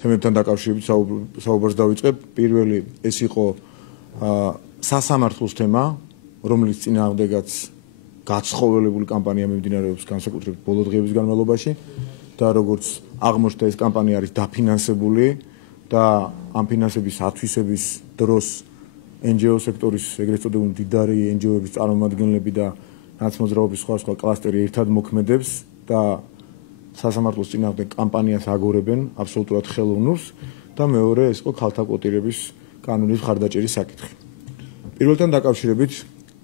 თემებთან დაკავშირებით საუბარს დავიწყებ. პირველი ეს იყო სასამართლოს თემა, რომელიც წინააღმდეგაც გაცხოველებული კამპანია მიმდინარეობს განსაკუთრებით ბოლო დღეების განმავლობაში და როგორც აღმოჩნდა ეს კამპანია არის დაფინანსებული და ამ ფინანსების ათვისების დროს NGO სექტორის ეგრეთ წოდებული მდიდარი NGO-ების წარმომადგენლები და ნაცმოძრაობის სხვა კლასტერი ერთად მოქმედებს და სასამართლოს წინააღმდეგ კამპანიას აგორებენ აბსოლუტურად ხელოვნურს და მეორე ეს იყო ქალთა კვოტირების კანონის მხარდაჭერის საკითხი. პირველთან დაკავშირებით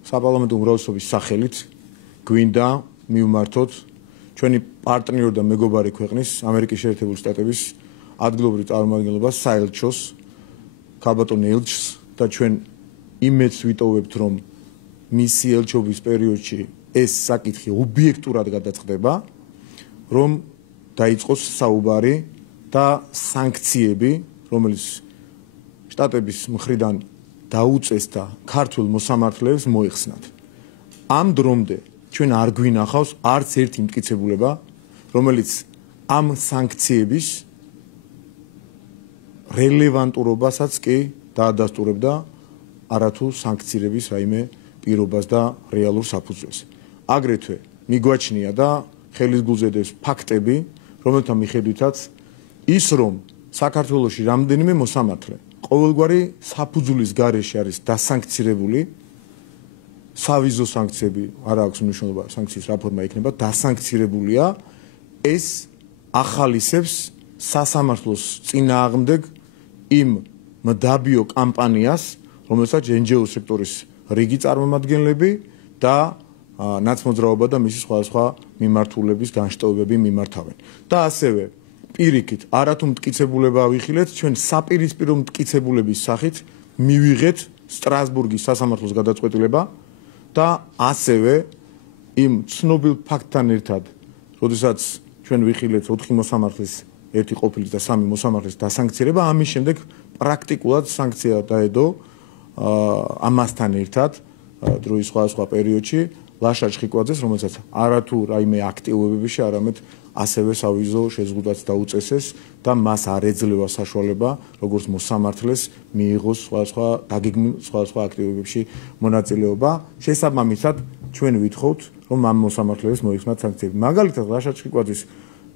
საპარლამენტო უმრავლესობის სახელით გვინდა მივმართოთ ჩვენი პარტნიორი და მეგობარი ქვეყნის ამერიკის შეერთებული შტატების ადგილობრივ წარმომადგენლობას საელჩოს ქალბატონ ელჩს და ჩვენ იმედს ვიტოვებთ რომ მისი ელჩობის პერიოდში ეს საკითხი ობიექტურად გადაწყდება რომ დაიწყოს საუბარი და სანქციები რომელიც შტატების მხრიდან დაუწესდა ქართულ მოსამართლეებს მოიხსნათ. ამ დრომდე ჩვენ არ გვინახავს არც ერთი მტკიცებულება, რომელიც ამ სანქციების რელევანტურობასაც კი დაადასტურებდა არათუ სანქციების რაიმე პირობას და რეალურ საფუძველს. აგრეთვე მიგვაჩნია და ხელის გულზედებს ფაქტები, რომელთა მიხედვითაც ის რომ საქართველოში რამდენიმე მოსამართლე ყოველგვარი საფუძვლის გარეშე არის დასანქცირებული, სავიზო სანქციები არ აქვს მნიშვნელობა, სანქციის რა ფორმა იქნება, დასანქცირებულია, ეს ახალისებს სასამართლოს წინააღმდეგ იმ მდაბიო კამპანიას, რომელსაც NGO სექტორის რიგი წარმომადგენლები და ნაცმოძრაობა და მისი სხვადასხვა მიმართულების განშტოებები მიმართავენ. და ასევე პირიქით, არათუ მტკიცებულება ვიხილეთ, ჩვენ საპირისპირო მტკიცებულების სახით მივიღეთ სტრასბურგის სასამართლოს გადაწყვეტილება და ასევე იმ ცნობილ ფაქტთან ერთად, როდესაც ჩვენ ვიხილეთ 4 მოსამართლის, 1 ყოფილის და 3 მოსამართლის დასანქცირება, ამის შემდეგ პრაქტიკულად სანქცია დაედო ამასთან ერთად დროის სხვადასხვა პერიოდში ლაშა ჩხიკვაძეს, რომელსაც არათუ რაიმე აქტივობებში, არამედ ასევე სავიზო შეზღუდვაც დაუწესეს და მას არ ეძლევა საშუალება, როგორც მოსამართლეს მიიღოს სხვადასხვა აქტივობებში მონაწილეობა. შესაბამისად, ჩვენ ვითხოვთ, რომ ამ მოსამართლეებს მოიხსნათ სანქციები. მაგალითად, ლაშა ჩხიკვაძის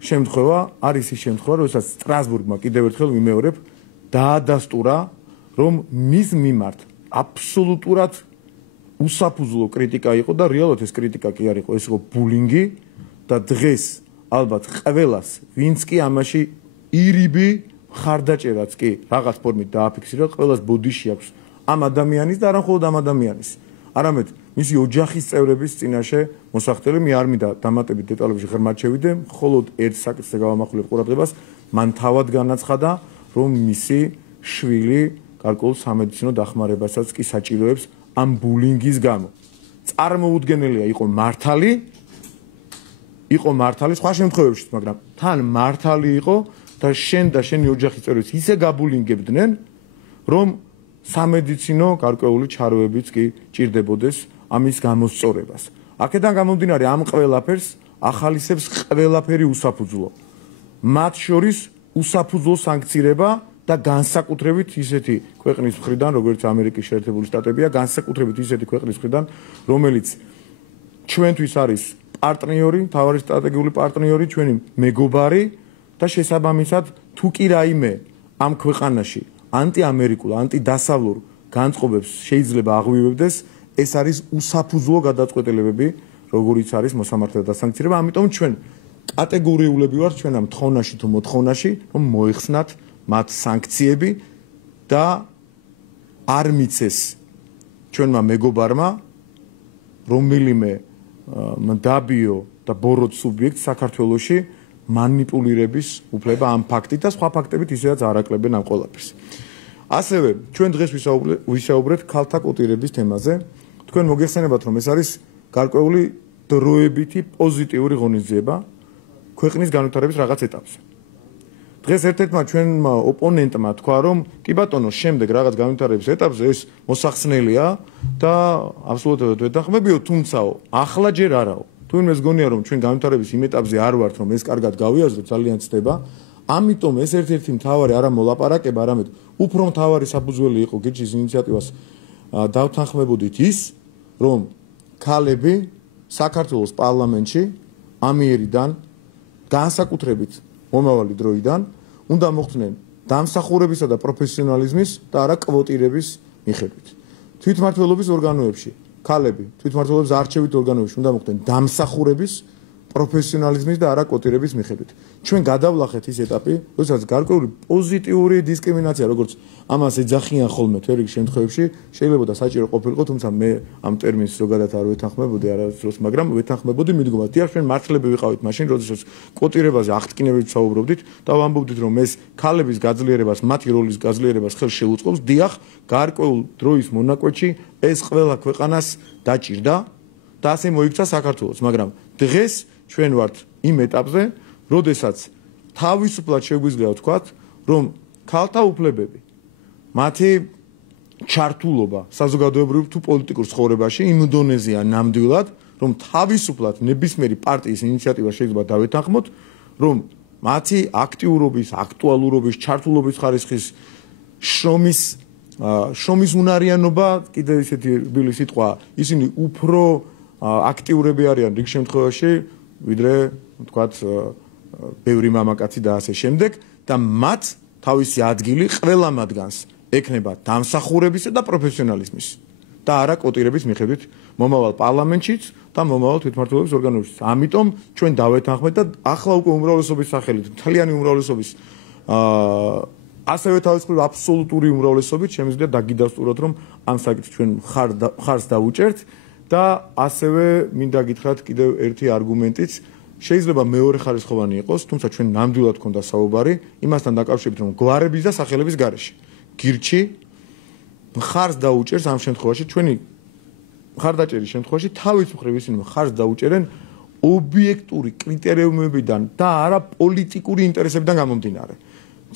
შემთხვევა არის ის შემთხვევა, როდესაც სტრასბურგმა კიდევ ერთხელ ვიმეორებ, დაადასტურა, რომ მის მიმართ აბსოლუტურად უსაფუძვლო კრიტიკა იყო და რეალურად ეს კრიტიკა კი არ იყო, ეს იყო ბულინგი და დღეს ალბათ ყველას, ვინც კი ამაში ირიბი მხარდაჭერაც კი რაღაც ფორმით დააფიქსირა, ყველას ბოდიში აქვს ამ ადამიანის და არა მხოლოდ ამ ადამიანის, არამედ მისი ოჯახის წევრების წინაშე მოსახდელი. მე არ მინდა დამატებით დეტალებში ღრმად შევიდე, მხოლოდ ერთ საკითხზე გავამახვილებ ყურადღებას, მან თავად განაცხადა, რომ მისი შვილი გარკვეულ სამედიცინო დახმარებასაც კი საჭიროებს ამ ბულინგის გამო. წარმოუდგენელია იყო მართალი სხვა შემთხვევებშიც, მაგრამ თან მართალი იყო და შენ და შენი ოჯახის წევრებს ისე გაბულინგებდნენ, რომ სამედიცინო გარკვეული ჩარევებიც კი ჭირდებოდეს ამის გამოსწორებას. აქედან გამომდინარე ამ ყველაფერს ახალისებს ყველაფერი უსაფუძვლო. მათ შორის უსაფუძვლო სანქცირება და განსაკუთრებით ისეთი ქვეყნის მხრიდან, როგორც ამერიკის შეერთებული შტატებია, განსაკუთრებით ისეთი ქვეყნის მხრიდან, რომელიც ჩვენთვის არის პარტნიორი, მთავარი სტრატეგიული პარტნიორი, ჩვენი მეგობარი და შესაბამისად, თუ კი რაიმე ამ ქვეყანაში ანტიამერიკულ, ანტიდასავლურ განწყობებს შეიძლება აღვივებდეს, ეს არის უსაფუძვლო გადაწყვეტილებები, როგორიც არის მოსამართლეთა დასანქცირება. ამიტომ ჩვენ კატეგორიულები ვართ ჩვენ ამ თხოვნაში თუ მოთხოვნაში, რომ მოიხსნათ მათ სანქციები და არ მიცეს ჩვენმა მეგობარმა რომელიმე მდაბიო და ბოროტ სუბიექტს საქართველოში მანიპულირების უფლება ამ ფაქტით და სხვა ფაქტებით ისედაც არაკლებენ ამ ყველაფერს. ასევე ჩვენ დღეს ვისაუბრეთ ქალთა კვოტირების თემაზე. თქვენ მოგეხსენებათ, რომ ეს არის გარკვეული დროებითი პოზიტიური ღონისძიება ქვეყნის განვითარების რაღაც ეტაპზე. დღეს ერთ-ერთმა ჩვენმა ოპონენტმა თქვა, რომ კი ბატონო, შემდეგ რაღაც განვითარების ეტაპზე ეს მოსახსნელია და აბსოლუტურად ვეთანხმებიო, თუმცა ახლა ჯერ არაო. თუ იმეს გონია, რომ ჩვენ განვითარების იმ ეტაპზე არ ვართ, რომ ეს კარგად გავიაზროთ, ძალიან ცდება. ამიტომ ეს ერთ-ერთი მთავარი არა მოლაპარაკება, არამედ უფრო მთავარი საფუძველი იყო გირჩის ინიციატივას დავთანხმებოდით ის, რომ ქალები საქართველოს პარლამენტში ამიერიდან განსაკუთრებით მომავალი დროიდან უნდა მოხდნენ დამსახურებისა და პროფესიონალიზმის და არა კვოტირების მიხედვით. თვითმმართველობის ორგანოებში ქალები თვითმმართველობის არჩევით ორგანოებში უნდა მოხდნენ დამსახურების პროფესიონალიზმის და არა კვოტირების მიხედვით. ჩვენ გადავლახეთ ის ეტაპი, როდესაც გარკვეული პოზიტიური დისკრიმინაცია, როგორც ამას ეძახიან ხოლმე თერიგ შემთხვევებში, შეიძლება და საჭირო ყოფილიყო, თუმცა მე ამ ტერმინს ზოგადად არ ვეთანხმებოდი არასდროს, მაგრამ ვეთანხმებოდი მიდგომას. დიახ, ჩვენ მართლები ვიყავით მაშინ, როდესაც კვოტირებაზე აღტკინებით საუბრობდით და ვამბობდით, რომ ეს ქალების გაძლიერებას, მათი როლის გაძლიერებას ხელს შეუწყობს. დიახ, გარკვეულ დროის მონაკვეთში ეს ყველა ქვეყანას დაჭირდა და ასე მოიქცა საქართველოს, მაგრამ დღეს ჩვენ ვართ იმ ეტაპზე, როდესაც თავისუფლად შეგვიძლია ვთქვათ, რომ ქალთა უფლებები, მათი ჩართულობა საზოგადოებრივ თუ პოლიტიკურ ცხოვრებაში იმ დონეზეა ნამდვილად, რომ თავისუფლად ნებისმიერი პარტიის ინიციატივა შეიძლება დავეთანხმოთ, რომ მათი აქტიურობის, აქტუალურობის, ჩართულობის ხარისხის შრომის უნარიანობა, კიდევ ისეთი რბილი სიტყვა, ისინი უფრო აქტიურები არიან რიგ შემთხვევაში, ვიდრე ვთქვათ ბევრი მამაკაცი და ასე შემდეგ და მათ თავისი ადგილი ყველა მათგანს ექნება დამსახურებისა და პროფესიონალიზმის და არა კვოტირების მიხედვით მომავალ პარლამენტშიც და მომავალ თვითმმართველობის ორგანოებშიც. ამიტომ ჩვენ დავეთანხმეთ და ახლა უკვე უმრავლესობის სახელით, მთლიანი უმრავლესობის ასევე თავისუფლად აბსოლუტური უმრავლესობით შემიძლია დაგიდასტუროთ, რომ ამ საკითხს ჩვენ ხარს დავუჭერთ და ასევე მინდა გითხრათ კიდევ ერთი არგუმენტიც, შეიძლება მეორე ხარისხოვანი იყოს, თუმცა ჩვენ ნამდვილად ქონდა საუბარი იმასთან დაკავშირებით, რომ გვარების და სახელების გარეშე გირჩი ხარს დაუჭერს ამ შემთხვევაში, ჩვენი ხარდაჭერის შემთხვევაში თავის მხრივ ისინი ხარს დაუჭერენ ობიექტური კრიტერიუმებიდან და არა პოლიტიკური ინტერესებიდან გამომდინარე.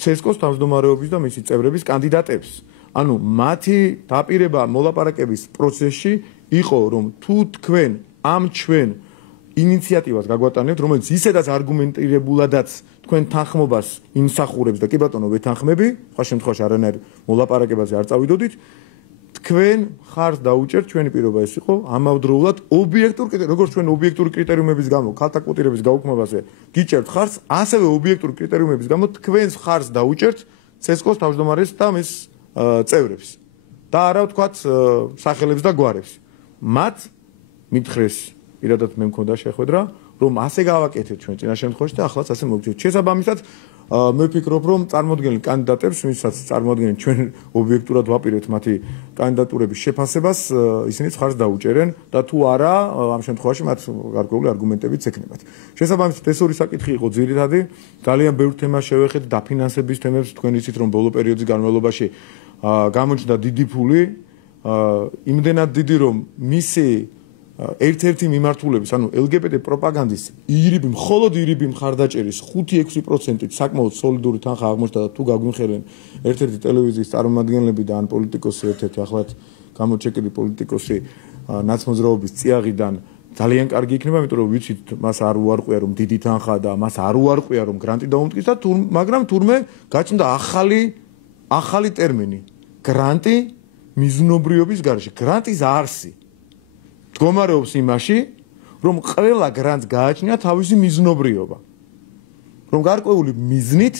ცესკოს თავმჯდომარეობის და მისი წევრების კანდიდატებს. ანუ მათი დაპირება მოლაპარაკების პროცესში იყო, რომ თუ თქვენ ამ ჩვენ ინიციატივას გაგვატანებთ, რომელიც ისედაც არგუმენტირებულადაც თქვენ თანხმობას იმსახურებს და კი ბატონო ვეთანხმები, სხვა შემთხვევაში არანაირ მოლაპარაკებაზე არ წავიდოდით, თქვენ ხარს დაუჭერთ, ჩვენი პირობა ეს იყო, ამავდროულად ობიექტურ როგორც ჩვენ ობიექტური კრიტერიუმების გამო ქალთა კვოტირების გაუქმებაზე გიჭერთ ხარს, ასევე ობიექტური კრიტერიუმების გამო თქვენს ხარს დაუჭერთ ცესკოს თავმჯდომარეს და მის წევრებს და არა ვთქვათ სახელებს და გვარებს. მათ მითხრეს პირადად მე მქონდა შეხვედრა, რომ ასე გავაკეთეთ ჩვენ წინა შემთხვევაში და ახლაც ასე მოგწევთ. შესაბამისად, მე ვფიქრობ, რომ წარმოადგენლ კანდიდატებს, ვისაც წარმოადგენენ ჩვენ ობიექტურად ვაპირებთ მათი კანდიდატურების შეფასებას, ისინი ხარს დაუჭერენ და თუ არა, ამ შემთხვევაში მათ გარკვეული არგუმენტებიც ექნებათ. შესაბამისად, ეს ორი საკითხი იყო ძირითადი, ძალიან ბევრ თემას შევეხეთ, დაფინანსების თემებს, თქვენ იცით, რომ ბოლო პერიოდის განმავლობაში გამოჩნდა დიდი ფული, იმდენად დიდი, რომ მისი ერთ-ერთი მიმართულების, ანუ LGBT პროპაგანდის მხოლოდ ირიბი მხარდაჭერის 5-6%-ით საკმაოდ სოლიდური თანხა აღმოჩნდა და თუ გაგვიმხელენ ერთ-ერთი ტელევიზიის წარმომადგენლები და ან პოლიტიკოსი ერთ-ერთი ახლად გამოჩეკილი პოლიტიკოსი ნაცმოძრაობის წიაღიდან ძალიან კარგი იქნება, იმიტომ რომ ვიცით, მას არ უარყვია რომ დიდი თანხა და მას არ უარყვია რომ გრანტი დაუმტკიცდა, მაგრამ თურმე გაჩნდა ახალი ტერმინი გრანტი მიზნობრიობის გარეშე. გრანტის არსი მდგომარეობს იმაში, რომ ყველა გრანტს გააჩნია თავისი მიზნობრიობა. რომ გარკვეული მიზნით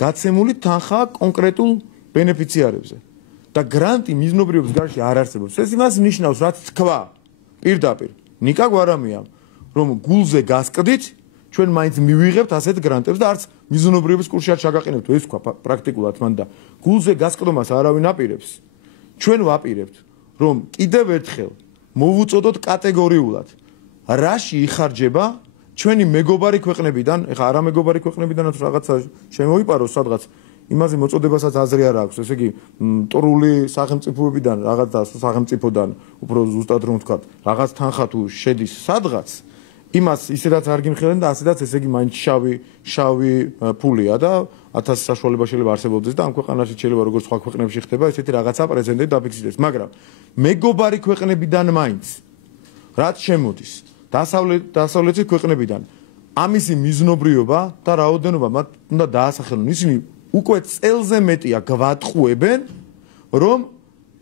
გაცემული თანხა კონკრეტულ ბენეფიციარებზე. და გრანტი მიზნობრიობის გარეშე არ არსებობს. ეს იმას ნიშნავს, რაც თქვა პირდაპირ ნიკა გვარამიამ, რომ გულზე გასკდით, ჩვენ მაინც მივიღებთ ასეთ გრანტებს და არც მიზნობრიობის კურსში არ ჩაგაყენებთ. ეს თქვა პრაქტიკულად მან და გულზე გასკდომას არავინ აპირებს. ჩვენ ვაპირებთ, რომ კიდევ ერთხელ მოვუწოდოთ კატეგორიულად, რაში იხარჯება ჩვენი მეგობარი ქვეყნებიდან, ეხლა არა მეგობარი ქვეყნებიდანაც რაღაცა შემოიპაროს სადღაც, იმაზე მოწოდებასაც აზრი არ აქვს, ესე იგი მტრული სახელმწიფოებიდან, რაღაცა სახელმწიფოდან, უფრო ზუსტად რომ ვთქვათ, რაღაც თანხა თუ შედის სადღაც, იმას ისედაც არ გიმხელენ და ასედაც ესე იგი მაინც შავი ფულია და 1000 საშუალება შეიძლება არსებობდეს და ამ ქვეყანაში შეიძლება როგორც სხვა ქვეყნებში ხდება ესეთი რაღაცა პრეზიდენტი დაფიქსირდეს, მაგრამ მეგობარი ქვეყნებიდან მაინც რაც შემოდის დასავლეთის ქვეყნებიდან ამისი მიზნობრიობა და რაოდენობა მათ უნდა დაასახელონ. ისინი უკვე წელზე მეტია გვატყუებენ, რომ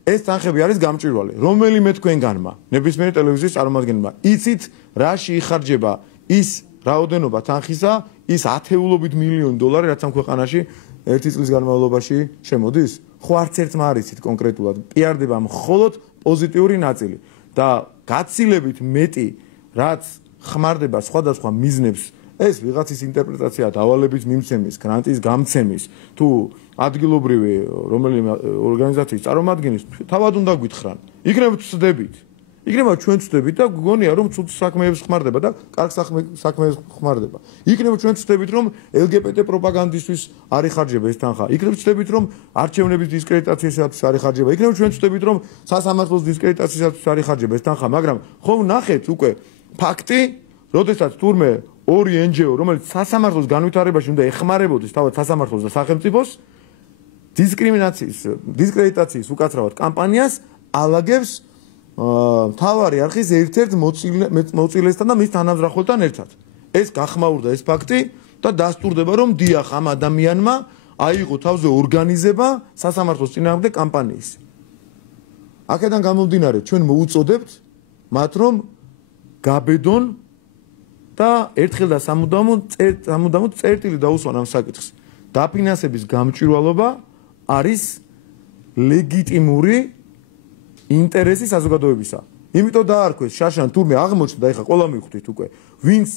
ეს თანხები არის გამჭვირვალე. რომელიმე თქვენგანმა, ნებისმიერი ტელევიზიის წარმომადგენელმა, იცით რაში იხარჯება ის რაოდენობა თანხისა, ის ათეულობით მილიონი დოლარი, რაც ამ ქვეყანაში ერთი წლის განმავლობაში შემოდის? ხო არც ერთმა არ იცით კონკრეტულად. პიარდება მხოლოდ პოზიტიური ნაწილი და გაცილებით მეტი რაც ხმარდება სხვადასხვა მიზნებს, ეს ვიღაცის ინტერპრეტაცია დავალების მიმცემის, გრანტის გამცემის, თუ ადგილობრივი რომელიმე ორგანიზაციის წარმომადგენლის თავად უნდა გითხრან. იქნება ვწდებით. იქნება ჩვენ ვწდებით და გგონია რომ ცუდ საქმეებს ხმარდება და კარგ საქმეებს ხმარდება. იქნება ჩვენ ვწდებით რომ LGBT პროპაგანდისთვის არ იხარჯება ეს თანხა. იქნება ვწდებით რომ არჩევნების დისკრედიტაციისათვის არ იხარჯება. იქნება ჩვენ ვწდებით რომ სასამართლოს დისკრედიტაციისათვის არ იხარჯება ეს თანხა, მაგრამ ხო ნახეთ უკვე ფაქტი, როდესაც თურმე ორი NGO, რომელიც სასამართლოს განვითარებაში უნდა ეხმარებოდეს თავად სასამართლოს და სახელმწიფოს, დისკრედიტაციის უკაცრავად კამპანიას ალაგებს მთავარი არხის ერთ-ერთ მოწილესთან და მის თანამზრახველთან ერთად. ეს გახმაურდა ეს ფაქტი და დასტურდება რომ დიახ ამ ადამიანმა აიღო თავზე ორგანიზება სასამართლოს წინააღმდეგ კამპანიის. აქედან გამომდინარე ჩვენ მოუწოდებთ მათ რომ გაბედონ და ერთხელ და სამუდამოდ წერტილი დაუსვან ამ საკითხს. დაფინანსების გამჭვირვალობა არის ლეგიტიმური ინტერესი საზოგადოებისა. იმიტომ დაარქვეს შაშან თურმე აღმოჩნდა, ეხლა ყველა მივხვდით უკვე, ვინც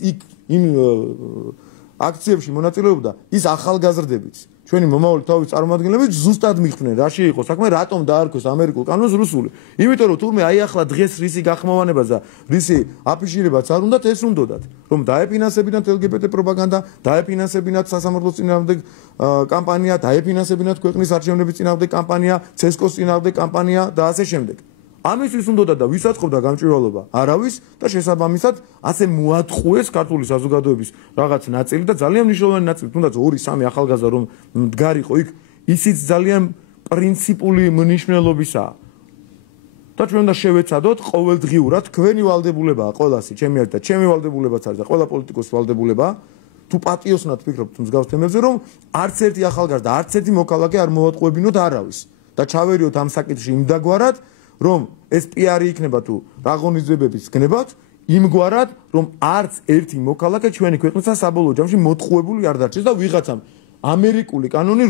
იმ აქციებში მონაწილეობდა, ის ახალგაზრდებიც. ჩვენი მომავალი თავის წარმომადგენლებიც ზუსტად მიხვდნენ, რაში იყო საქმე, რატომ დაარქვეს ამერიკულ კანონს რუსული. იმიტომ რომ თურმე აი ახლა დღეს რისი გახმოვანებას და რისი აფიშირებაც არ უნდათ, ეს უნდათ, რომ დაეფინანსებინათ LGBT პროპაგანდა, დაეფინანსებინათ სასამართლოს წინააღმდეგ კამპანია, დაეფინანსებინათ ქვეყნის არჩევნების წინააღმდეგ კამპანია, ცესკოს წინააღმდეგ კამპანია და ასე შემდეგ. ამისთვის უნდათ და ვისაც ყოფდა გამჭვირვალობა? არავის და შესაბამისად ასე მოატყუეს ქართული საზოგადოების რაღაც ნაწილი და ძალიან მნიშვნელოვანი ნაწილი, თუნდაც 2-3 ახალგაზრდა რომ მდგარიყო იქ, ისიც ძალიან პრინციპული მნიშვნელობისაა. და ჩვენ უნდა შევეცადოთ ყოველდღიურად თქვენი ვალდებულებაა ყველასი, ჩემი არის და ჩემი ვალდებულებაც არის და ყველა პოლიტიკოსის ვალდებულებაა, თუ პატიოსნად ფიქრობთ მსგავს თემებზე, რომ არც ერთი ახალგაზრდა, არც ერთი მოქალაქე არ მოვატყუებინოთ არავის და ჩავერიოთ ამ საკითხში იმდაგვარად, რომ ეს პიარი იქნება თუ რაღონიზებების გნებათ, იმგვარად, რომ არც ერთი მოქალაქე ჩვენი ქვეყნისა საბოლოო ჯამში მოტყუებული არ დარჩეს და ვიღაცამ ამერიკული კანონი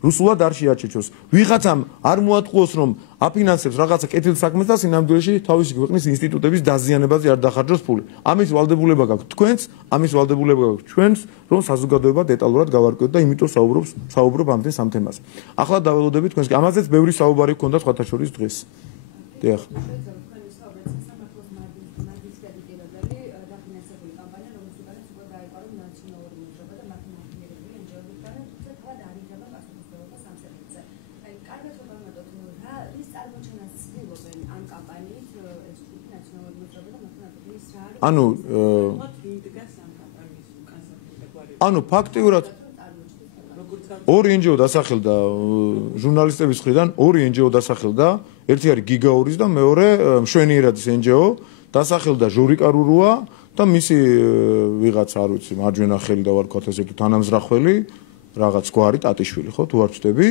რუსულად არ შეაჩეჩოს. ვიღაცამ არ მოატყუოს, რომ აფინანსებს რაღაცა კეთილ საქმეს და სინამდვილეში თავისი ქვეყნის ინსტიტუტების დაზიანებაზე არ დახარჯოს ფული. ამის ვალდებულება გაქვთ თქვენს, ამის ვალდებულება გაქვთ ჩვენს, რომ საზოგადოება დეტალურად გავარკვიოთ და იმიტომ საუბრობ ამდენ სამ თემაზე. ახლა დაველოდებით თქვენს, ამაზეც ბევრი საუბარი გქონდა სხვათა შორის დღეს. დიახ. ანუ ფაქტიურად ორი NGO დასახელდა ჟურნალისტების მხრიდან, ორი NGO დასახელდა, ერთი არის გიგაურის და მეორე მშვენიერაძის NGO, დასახელდა ჟორიკა რურუა და მისი ვიღაც არ ვიცი, მარჯვენა ხელი და ვარქვათ ესე თუ თანამზრახველი, რაღაც გვარი ტატიშვილი, ხო, თუ არ ვწდები,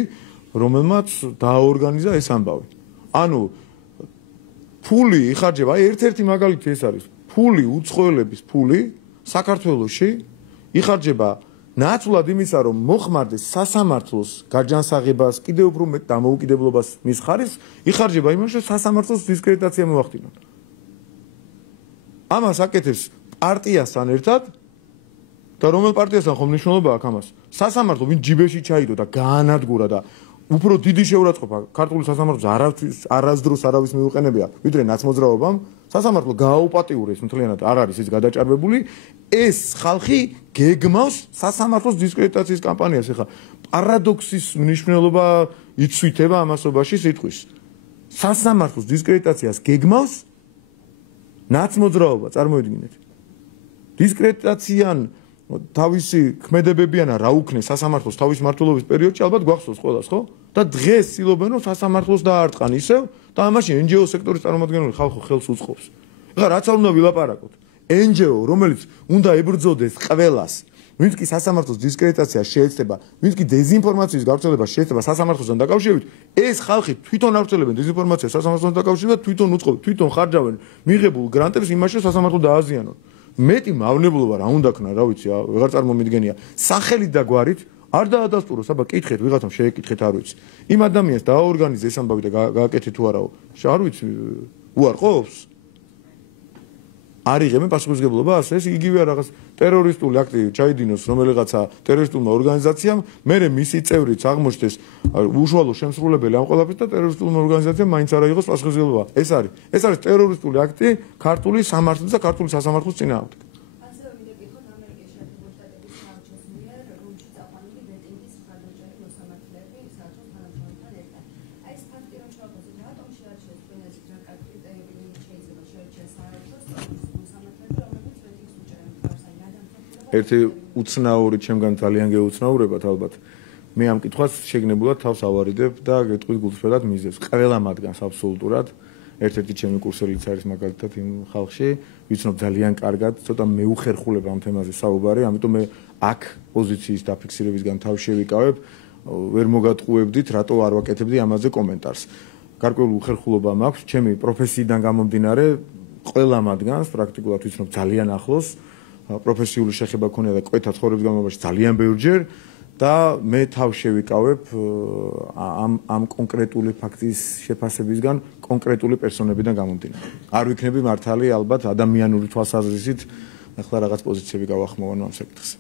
რომელმაც დააორგანიზა ეს ამბავი. ანუ ფული იხარჯება, აი ერთ-ერთი მაგალითი ეს არის. ფული, უცხოელების ფული საქართველოში იხარჯება ნაცვლად იმისა, რომ მოხმარდეს სასამართლოს გაჯანსაღებას, კიდევ უფრო მეტ დამოუკიდებლობას მის ხარისხს, იხარჯება იმაში, რომ სასამართლოს დისკრედიტაცია მოახდინონ. ამას აკეთებს პარტიასთან ერთად და რომელ პარტიასთან ხომ მნიშვნელობა აქვს ამას? სასამართლო ვინ ჯიბეში ჩაიდო და გაანადგურა და უფრო დიდი შეურაცხყოფა ქართული სასამართლოს არასდროს არავის მიუყენებია, ვიდრე ნაცმოძრაობამ, სასამართლო გააუპატიურეს მთლიანად, არ არის ის გადაჭარბებული, ეს ხალხი გეგმავს სასამართლოს დისკრედიტაციის კამპანიას. ეხლა პარადოქსის მნიშვნელობა იცვითება ამასობაში სიტყვის. სასამართლოს დისკრედიტაციას გეგმავს ნაცმოძრაობა, წარმოიდგინეთ. დისკრედიტაციან თავისი ქმედებებიანა რა უქნეს სასამართლოს თავის მმართველობის პერიოდში, ალბათ გვახსოვს ყველას, ხო? და დღეს ცდილობენ რომ სასამართლოს დაარტყან ისევ და ამაში NGO სექტორის წარმომადგენელი ხალხო ხელს უწყობს. ეხლა რაც არ უნდა ვილაპარაკოთ. NGO, რომელიც უნდა ებრძოდეს ყველას, ვინც კი სასამართლოს დისკრედიტაციას შეეცდება, ვინც კი დეზინფორმაციის გავრცელებას შეეცდება სასამართლოსთან დაკავშირებით, ეს ხალხი თვითონ ავრცელებენ დეზინფორმაციას სასამართლოსთან დაკავშირებით, თვითონ უწყობენ, თვითონ ხარჯავენ მიღებულ გრანტებს იმაში, რომ სასამართლო დააზიანონ. მეტი მავნებლობა რა უნდა ქნა, რა ვიცი, ვეღარ წარმომიდგენია. სახელით და გვარით არ დაადასტუროს, აბა კითხეთ, ვიღაცამ შეეკითხეთ, არ ვიცი. იმ ადამიანს დააორგანიზე ეს ამბავი და გააკეთე თუ არაო. არ ვიცი, უარყოფს? არ იღებენ პასუხისმგებლობას, ეს იგივეა რაღაც ტერორისტული აქტი ჩაიდინოს რომელიღაცა ტერორისტულმა ორგანიზაციამ, მერე მისი წევრიც აღმოჩნდეს უშუალო შემსრულებელი ამ ყველაფერს და ტერორისტულმა ორგანიზაციამ მაინც არ აიღოს პასუხისმგებლობა. ეს არის ტერორისტული აქტი ქართული სამართლის და ქართული სასამართლოს წინააღმდეგ. ასევე ვიდეკითხოთ ამერიკის შეერთებული შტატების საელჩოს მიერ რომში წაყვანილი ბეტინგის მხარდაჭერი მოსამართლეები საელჩოს თანამშრომლებთან ერთად. აი ეს ფაქტი რომ შევაფასოთ, რატომ შეარჩიეს თქვენ ეს კრიტერიუმი შეიძლება შეარჩიეს საელჩოს ერთი უცნაური ჩემგან ძალიან გეუცნაურებათ ალბათ. მე ამ კითხვას შეგნებულად თავს ავარიდებ და გეტყვით გულწრფელად მიზეზს. ყველა მათგანს აბსოლუტურად ერთ-ერთი ჩემი კურსელიც არის მაგალითად იმ ხალხში, ვიცნობ ძალიან კარგად, ცოტა მეუხერხულებ ამ თემაზე საუბარი, ამიტომ მე აქ პოზიციის დაფიქსირებისგან თავს შევიკავებ, ვერ მოგატყუებდით, რატო არ ვაკეთებდი ამაზე კომენტარს. გარკვეული უხერხულობა მაქვს, ჩემი პროფესიიდან გამომდინარე, ყველა მათგანს პრაქტიკულად ვიცნობ ძალიან ახლოს. პროფესიული შეხება ქონია და კვეთა ცხოვრების განმავლობაში ძალიან ბევრჯერ და მე თავს შევიკავებ ამ კონკრეტული ფაქტის შეფასებისგან კონკრეტული პერსონებიდან გამომდინარე. არ ვიქნები მართალი ალბათ ადამიანური თვალსაზრისით ახლა რაღაც პოზიციები გავახმოვანო ამ საკითხზე.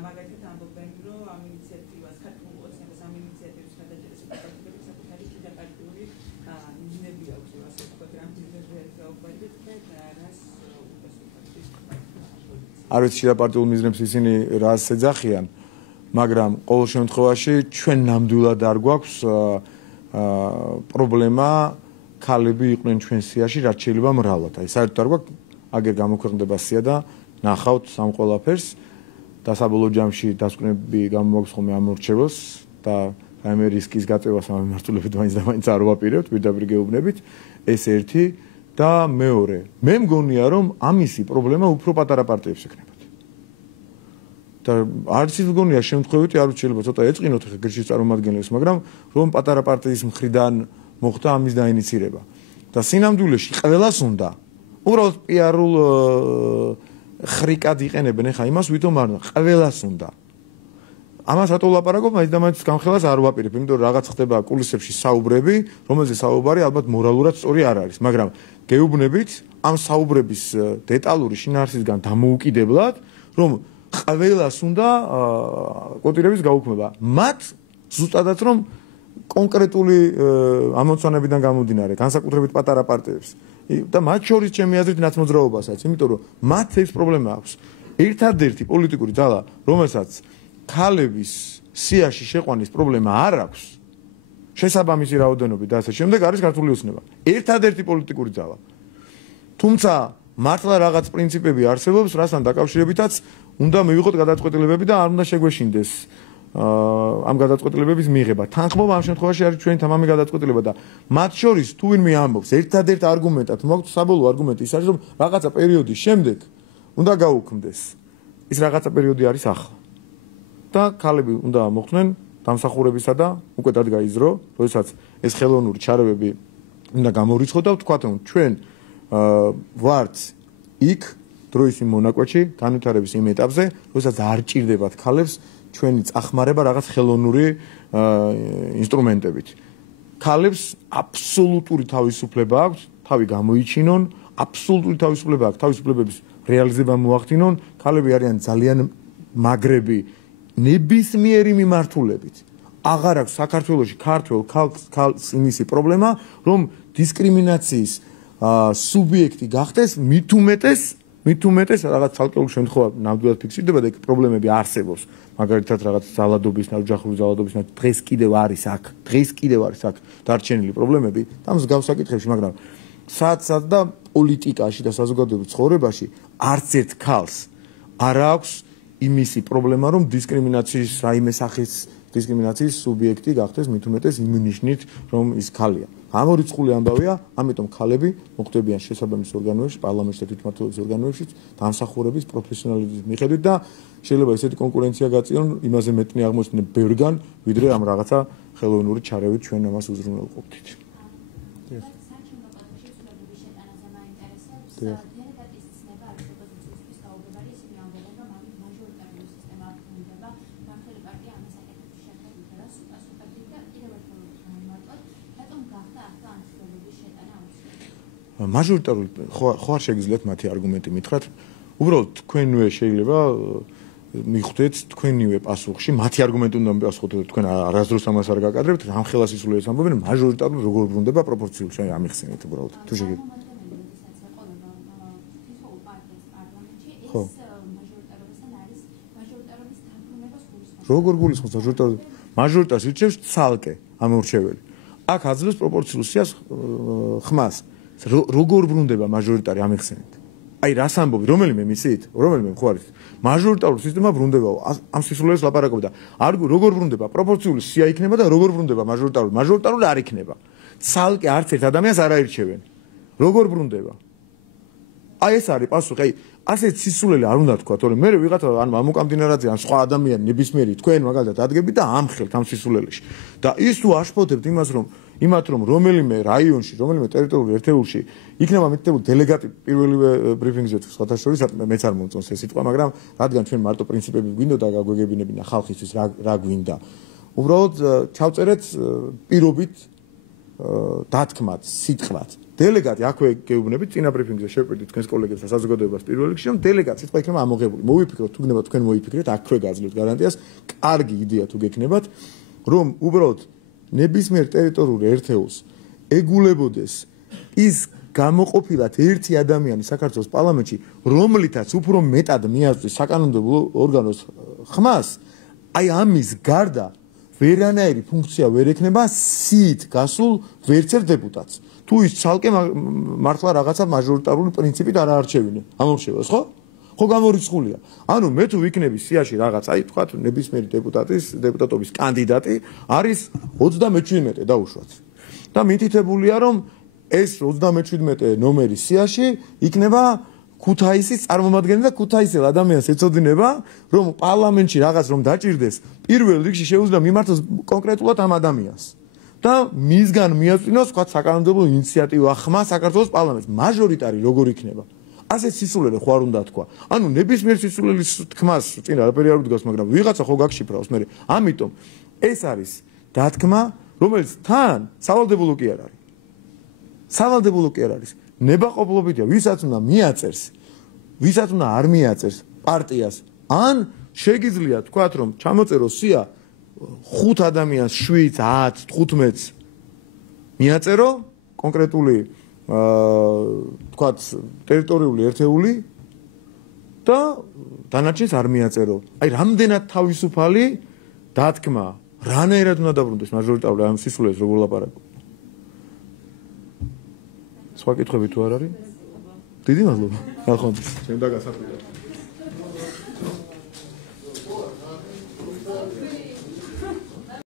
მაგალითად ამბობენ, რომ ამ ინიციატივას ქართულ ოცნებას ამ ინიციატივის გადაჭერას საკუთრების საკუთარი შედარებული მიზნები აქვს, ასე ვთქვათ, რა მიზნებია საუბარით და რას არ ვიცი რა პარტიულ მიზნებს ისინი რას ეძახიან, მაგრამ ყოველ შემთხვევაში ჩვენ ნამდვილად არ გვაქვს პრობლემა ქალები იყვნენ ჩვენ სიაში, რაც შეიძლება მრავლად. აი საერთოდ არ გვაქვს, აგერ გამოქვეყნდება სია და ნახავთ სამ ყველაფერს. და საბოლოო ჯამში დასკვნები გამომაქვს ხოლმე ამ მორჩეველს და რაიმე რისკის გაწევას ამ მიმართულებით მაინც და მაინც არ ვაპირებთ, პირდაპირ გეუბნებით, ეს ერთი და მეორე. მე მგონია, რომ ამისი პრობლემა უფრო პატარა პარტიებს ექნებათ. და არც ის მგონია შემთხვევითი, არ ვიცი, შეიძლება ცოტა ეწყინოთ ხე გერჩის წარმომადგენლებს, მაგრამ რომ პატარა პარტიის მხრიდან მოხდა ამის დაინიცირება. და სინამდვილეში ყველას უნდა უბრალოდ პიარულ ხრიკად იყენებენ ახლა იმას ვითომ არ უნდა ყველას უნდა ამას რატო ვლაპარაკობ მაინც და მაინც გამხელას არ ვაპირებ იმიტომ რომ რაღაც ხდება კულისებში საუბრები რომელზე საუბარი ალბათ მორალურად სწორი არ არის მაგრამ გეუბნებით ამ საუბრების დეტალური შინაარსისგან დამოუკიდებლად რომ ყველას უნდა კოტირების გაუქმება მათ ზუსტადად რომ კონკრეტული ამოცანებიდან გამომდინარე განსაკუთრებით პატარა პარტიებს და მათ შორის ჩემი აზრით ნაცმოძრაობასაც, იმიტომ რომ მათ ეს პრობლემა აქვს. ერთადერთი პოლიტიკური ძალა, რომელსაც ქალების სიაში შეყვანის პრობლემა არ აქვს, შესაბამისი რაოდენობით და ასე შემდეგ არის ქართული ოცნება. ერთადერთი პოლიტიკური ძალა. თუმცა მართლა რაღაც პრინციპები არსებობს, რასთან დაკავშირებითაც უნდა მივიღოთ გადაწყვეტილებები და არ უნდა შეგვეშინდეს ამ გადაწყვეტილებების მიღება. თანხმობა ამ შემთხვევაში არის ჩვენი თამამი გადაწყვეტილება და მათ შორის თუ ვინმე ამბობს, ერთადერთ არგუმენტად მოაქვს საბოლოო არგუმენტი ის არის, რომ რაღაცა პერიოდის შემდეგ უნდა გაუქმდეს. ის რაღაცა პერიოდი არის ახლა. და ქალები უნდა მოხდნენ დამსახურებისა და უკვე დადგაიზრო, როდესაც ეს ხელოვნური ჩარევები უნდა გამორიცხოთ და ვთქვათ, რომ ჩვენ ვართ იქ დროის იმ მონაკვეთში, განვითარების იმ ეტაპზე, როდესაც არ ჭირდებათ ქალებს ჩვენი წახმარება რაღაც ხელოვნური ინსტრუმენტებით. ქალებს აბსოლუტური თავისუფლება აქვს, თავი გამოიჩინონ, აბსოლუტური თავისუფლება აქვს, თავისუფლებების რეალიზება მოახდინონ, ქალები არიან ძალიან მაგრები ნებისმიერი მიმართულებით. აღარ აქვს საქართველოში ქართველ ქალს იმისი პრობლემა, რომ დისკრიმინაციის სუბიექტი გახდეს, მით უმეტეს რაღაც ცალკეულ შემთხვევაში ნამდვილად ფიქსირდება და ეგ პრობლემები არსებობს. მაგალითად რაღაც ზალადობის, ოჯახური ზალადობის დღეს კიდევ არის აქ დარჩენილი პრობლემები და მსგავს საკითხებში, მაგრამ სადაც და პოლიტიკაში და საზოგადოებრივ ცხოვრებაში არც ერთ ქალს არ აქვს იმისი პრობლემა, რომ დისკრიმინაციის რაიმე სახის დისკრიმინაციის სუბიექტი გახდეს მით უმეტეს იმ ნიშნით, რომ ის ქალია. გამორიცხული ამბავია, ამიტომ ქალები მოხვდებიან შესაბამის ორგანოებში, პარლამენტში და თვითმმართველობის ორგანოებში, დამსახურების პროფესიონალიზმის მიხედვით და შეიძლება ესეთი კონკურენცია გაწიონ, იმაზე მეტნი აღმოჩნდნენ ბევრგან, ვიდრე ამ რაღაცა ხელოვნური ჩარევით ჩვენ ამას უზრუნველყოფთ. მაჟორიტარული ხო არ შეგიძლიათ მათი არგუმენტი მითხრათ. უბრალოდ თქვენვე შეიძლება მიხვდეთ თქვენივე პასუხში, მათი არგუმენტი უნდა მიპასუხოთ, თქვენ არასდროს ამას არ გაკადრებთ, ამ ხელას ისულებს ამბობენ, მაჟორიტარული როგორ ბრუნდება პროპორციულად, შენ ამიხსენეთ უბრალოდ. თუ შეგიძლიათ. ხო. როგორ გულისხმობთ მაჟორიტარული? მაჟორიტარს ირჩევს ცალკე ამორჩეველი. აქ აძლევს პროპორციულ სიას ხმას. როგორ ბრუნდება მაჟორიტარი ამიხსენეთ. აი რას ამბობი, რომელიმე მისით, რომელიმე ხო არის. მაჟორიტარული სისტემა ბრუნდება, ამ სისულელს ლაპარაკობ და როგორ ბრუნდება, პროპორციული სია იქნება და როგორ ბრუნდება მაჟორიტარული. მაჟორიტარული არ იქნება. ცალკე არც ერთ ადამიანს არ აირჩევენ. როგორ ბრუნდება? აი ეს არის პასუხი. აი ასეთ სისულელი არ უნდა თქვა, თორემ მე ვიღაცა ან მამუკამდინარაძე ან სხვა ადამიანი ნებისმიერი თქვენ მაგალითად ადგებით და ამხელთ ამ სისულელეში. და ის თუ აშფოთებთ იმათ რომ რომელიმე რაიონში, რომელიმე ტერიტორიულ ერთეულში იქნება მითითებული დელეგატი პირველივე ბრიფინგზე სხვათა შორის მეც არ მომწონს ეს სიტყვა, მაგრამ რადგან ჩვენ მარტო პრინციპები გვინდოდა გაგვეგებინებინა ხალხისთვის რა გვინდა. უბრალოდ ჩავწერეთ პირობით დათქმად, სიტყვად. დელეგატი აქვე გეუბნებით წინა ბრიფინგზე შევპირდით თქვენს კოლეგებს და საზოგადოებას პირველ რიგში, რომ დელეგატი სიტყვა იქნება ამოღებული. მოვიფიქროთ, თუ გნებათ თქვენ მოიფიქრეთ, აქვე გაძლევთ გარანტიას, კარგი იდეა თუ გექნებათ, რომ უბრალოდ ნებისმიერ ტერიტორიულ ერთეულს ეგულებოდეს ის გამოყოფილად ერთი ადამიანი საქართველოს პარლამენტში, რომლითაც უფრო მეტად მიაწვის საკანონმდებლო ორგანოს ხმას, აი ამის გარდა ვერანაირი ფუნქცია ვერ ექნება სიით გასულ ვერცერთ დეპუტატს. თუ ის ცალკე მართლა რაღაცა მაჟორიტარული პრინციპით არ აარჩევინე. ამორჩევას, ხო? ხო გამორიცხულია. ანუ მე თუ ვიქნები სიაში რაღაც, აი თქვა ნებისმიერი დეპუტატობის კანდიდატი არის 37 დაუშვათ. და მითითებულია რომ ეს 37 ნომერი სიაში იქნება ქუთაისის წარმომადგენელი და ქუთაისელ ადამიანს ეწოდინება, რომ პარლამენტში რაღაც რომ დაჭირდეს, პირველ რიგში შეუძლია მიმართოს კონკრეტულად ამ ადამიანს. და მისგან მიაწვინოს თქვა საკანონმდებლო ინიციატივა ხმა საქართველოს პარლამენტს. მაჟორიტარი როგორ იქნება? ასეთ სისულელე ხო არ უნდა თქვა. ანუ ნებისმიერ სისულელის თქმას წინ არაფერი არ უდგას, მაგრამ ვიღაცა ხო გაგშიფრავს მე. ამიტომ ეს არის დათქმა, რომელიც თან სავალდებულო კი არ არის. სავალდებულო კი არ არის. ნებაყოფლობითია, ვისაც უნდა მიაწერს, ვისაც უნდა არ მიაწერს პარტიას. ან შეგიძლია თქვათ, რომ ჩამოწეროს სია 5 ადამიანს 7, 10, 15 მიაწერო კონკრეტული თქვათ ტერიტორიული ერთეული და დანარჩენს არ მიაწერო. აი რამდენად თავისუფალი დათქმა, რანაირად უნდა დაბრუნდეს მაჟორიტარული ამ სისულელს როგორ ლაპარაკობ. სხვა კითხვები თუ არ არის? დიდი მადლობა. ნახვამდის. ჩემ დაგასაკვირად.